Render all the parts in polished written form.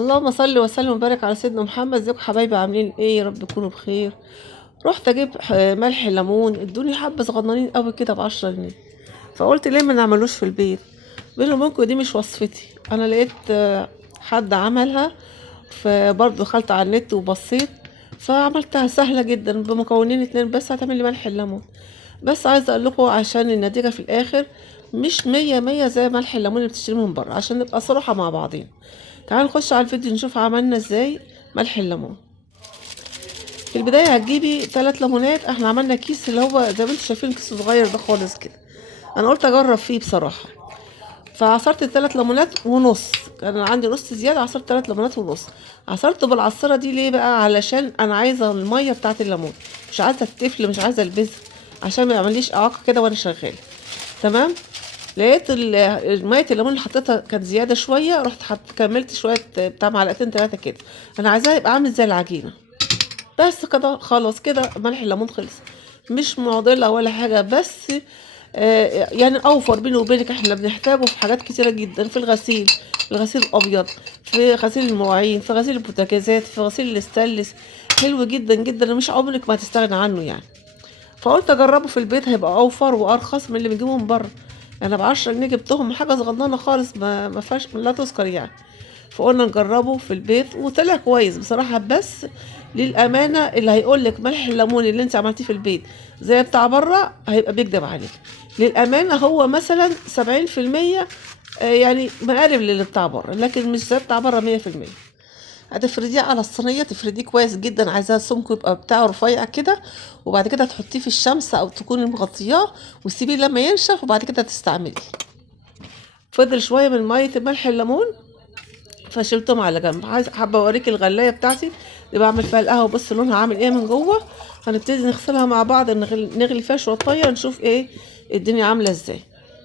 اللهم صل وسلم وبارك على سيدنا محمد. ازيكم حبايبي؟ عاملين ايه؟ يا رب تكونوا بخير. رحت اجيب ملح ليمون، ادوني حبه صغننين قوي كده ب10 جنيه. فقلت ليه ما نعملوش في البيت؟ بيني وبينكم دي مش وصفتي، انا لقيت حد عملها، فبرضه دخلت على النت وبصيت فعملتها سهله جدا بمكونين اتنين بس، هتعمل لي ملح الليمون. بس عايزه اقول لكم عشان النتيجه في الاخر مش مية مية زي ملح الليمون اللي بتشتريه من بره، عشان نبقى صراحه مع بعضين. تعالوا نخش على الفيديو نشوف عملنا ازاي ملح الليمون. في البداية هتجيبي 3 ليمونات، احنا عملنا كيس اللي هو زي ما انتم شايفين، كيس صغير ده خالص كده. انا قلت اجرب فيه بصراحة، فعصرت 3 ليمونات ونص. كان عندي نص زيادة، عصرت 3 ليمونات ونص. عصرته بالعصارة دي ليه بقى؟ علشان انا عايزة المية بتاعة الليمون، مش عايزة التفل، مش عايزة البذر، عشان ما يعمليش اعاقة كده وانا شغالة. تمام. لقيت ميه الليمون اللي حطيتها كانت زياده شويه، رحت كملت شويه بتاع معلقتين 3 كده. انا عايزاه يبقى عامل زي العجينه. بس كده خلاص، كده ملح الليمون خلص. مش معضله ولا حاجه، بس يعني اوفر بيني وبينك، احنا بنحتاجه في حاجات كتيره جدا، في الغسيل، الغسيل الابيض، في غسيل المواعين، في غسيل البوتاجازات، في غسيل الاستانلس. حلو جدا جدا، مش عمرك ما تستغنى عنه يعني. فقلت اجربه في البيت، هيبقى اوفر وارخص من اللي بنجيبه من بره. انا ب10 جنيه جبتهم، حاجه صغننه خالص، ما فيهاش لا تذكر يعني. فقلنا نجربه في البيت وطلع كويس بصراحه. بس للامانه، اللي هيقول لك ملح الليمون اللي انت عملتيه في البيت زي بتاع بره هيبقى بيكدب عليك. للامانه هو مثلا 70%، يعني مقارب للي بتاع بره، لكن مش زي بتاع بره 100%. هتفرديه على الصينية، تفرديه كويس جدا، عايزاه سمكه يبقى بتاعه رفيع كده. وبعد كده تحطيه في الشمس او تكوني مغطياه، وتسيبيه لما ينشف، وبعد كده تستعمليه. فضل شوية من مية الملح الليمون، فشلتهم على جنب. حابة اوريكي الغلاية بتاعتي اللي بعمل فيها القهوة، بص لونها عامل ايه من جوه. هنبتدي نغسلها مع بعض، نغلي فيها شوية طية، نشوف ايه الدنيا عاملة ازاي.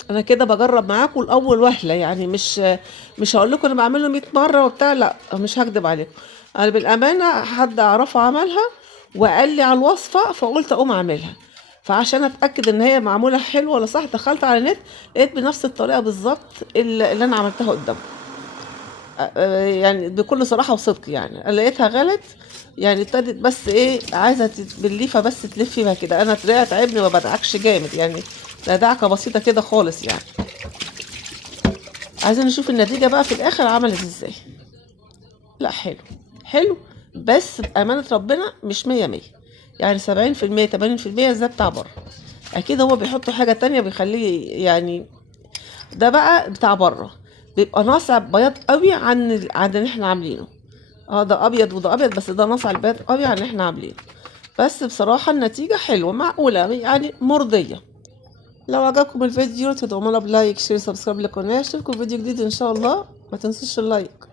انا كده بجرب معاكم الاول وهله، يعني مش هقول لكم انا بعمله 100 مره وبتاع، لا مش هكدب عليكم. انا بالامانه حد اعرفه عملها وقال لي على الوصفه، فقلت اقوم اعملها. فعشان اتاكد ان هي معموله حلوه ولا صح، دخلت على النت، لقيت بنفس الطريقه بالظبط اللي انا عملتها قدامكم. يعني بكل صراحه وصدق، يعني انا لقيتها غلط. يعني ابتدت بس ايه، عايزه بالليفه بس تلفي بها كده. انا طلعت تعبني، ما بدعكش جامد يعني، ده دعكه بسيطه كده خالص يعني. عايزين نشوف النتيجة بقى في الآخر عملت ازاي. لا حلو، حلو. بس بأمانة ربنا مش 100 100، يعني 70% 80% زي بتاع بره. أكيد هو بيحطوا حاجة تانية بيخليه يعني. ده بقى بتاع بره بيبقى ناصع بياض قوي عن اللي احنا عاملينه. اه ده أبيض وده أبيض، بس ده ناصع البياض قوي عن اللي احنا عاملينه. بس بصراحة النتيجة حلوة معقولة، يعني مرضية. لو عجبكم الفيديو تدعمونا بلايك، شير، سبسكرايب للقناة. اشوفكم في فيديو جديد ان شاء الله، ما تنسوش اللايك.